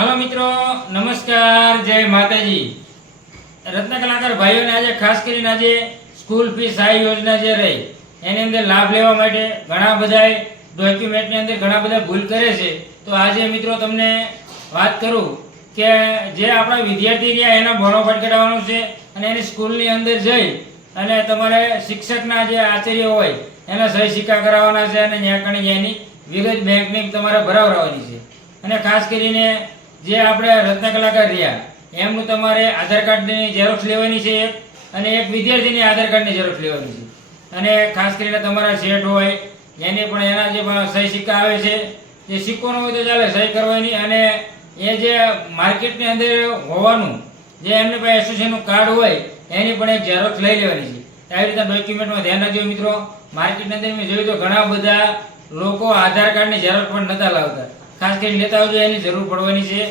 હાલો મિત્રો, નમસ્કાર, જય માતાજી। રત્ન કલાકાર ભાઈઓને આજે ખાસ કરીને આજે સ્કૂલ ફી સહાય યોજના જે રહી એની અંદર લાભ લેવા માટે ઘણા બધા ડોક્યુમેન્ટની અંદર ઘણા બધા ભૂલ કરે છે। તો આજે મિત્રો તમને વાત કરું કે જે આપણા વિદ્યાર્થી રહ્યા એના બોનોફાઇડ કઢાવવાનું છે અને એની સ્કૂલની અંદર જઈ અને તમારે શિક્ષકના જે આચાર્ય હોય એના સહી સિક્કા કરાવવાના છે અને ત્યાં કણી એની વિગત બેંકની તમારે ભરાવવાની છે। અને ખાસ કરીને જે આપણે રત્ન કલાકાર રહ્યા એમનું તમારે આધાર કાર્ડની ઝેરોક્ષ લેવાની છે અને એક વિદ્યાર્થીની આધાર કાર્ડની ઝેરોક્ષ લેવાની છે અને ખાસ કરીને તમારા શેઠ હોય એની પણ એના જે સહી સિક્કા આવે છે એ સિક્કો ન હોય તો ચાલે, સહી કરવાની। અને એ જે માર્કેટની અંદર હોવાનું જે એમને પાસે એસોસિએશનનું કાર્ડ હોય એની પણ એક ઝેરોક્ષ લઈ લેવાની છે। આવી રીતના ડોક્યુમેન્ટમાં ધ્યાન રાખજો મિત્રો। માર્કેટની અંદર મેં જોયું તો ઘણા બધા લોકો આધાર કાર્ડની ઝેરોક્ષ પણ નતા લાવતા, ખાસ કરીને લેતા આવજો, એની જરૂર પડવાની છે।